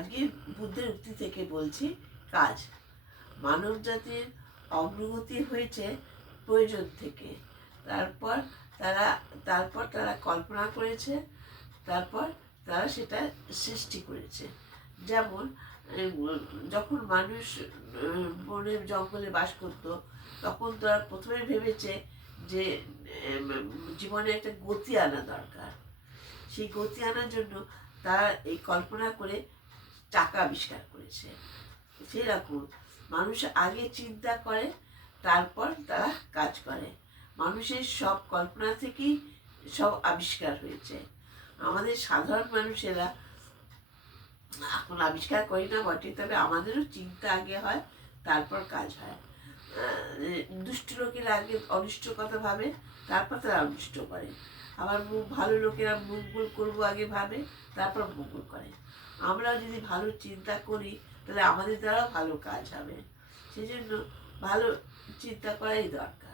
আজকে বুদ্ধের উক্তি থেকে বলছি কাজ। মানব জাতির অগ্রগতি হয়েছে প্রয়োজন থেকে। তারপর তারা কল্পনা করেছে, তারপর তারা সেটা সৃষ্টি করেছে। যেমন যখন মানুষ বনে জঙ্গলে বাস করত, তখন তারা প্রথমে ভেবেছে যে জীবনে একটা গতি আনা দরকার। সেই গতি আনার জন্য তারা এই কল্পনা করে চাকা আবিষ্কার করেছে। সেরকম মানুষ আগে চিন্তা করে, তারপর তারা কাজ করে। মানুষের সব কল্পনা থেকেই সব আবিষ্কার হয়েছে। আমাদের সাধারণ মানুষেরা এখন আবিষ্কার করি না বটে, তবে আমাদেরও চিন্তা আগে হয়, তারপর কাজ হয়। দুষ্ট লোকেরা আগে অনিষ্ট কথা ভাবে, তারপর তারা অনিষ্ট করে। আবার ভালো লোকেরা মঙ্গল করবো আগে ভাবে, তারপর মঙ্গল করে। আমরাও যদি ভালো চিন্তা করি, তাহলে আমাদের দ্বারাও ভালো কাজ হবে। সেই জন্য ভালো চিন্তা করাই দরকার।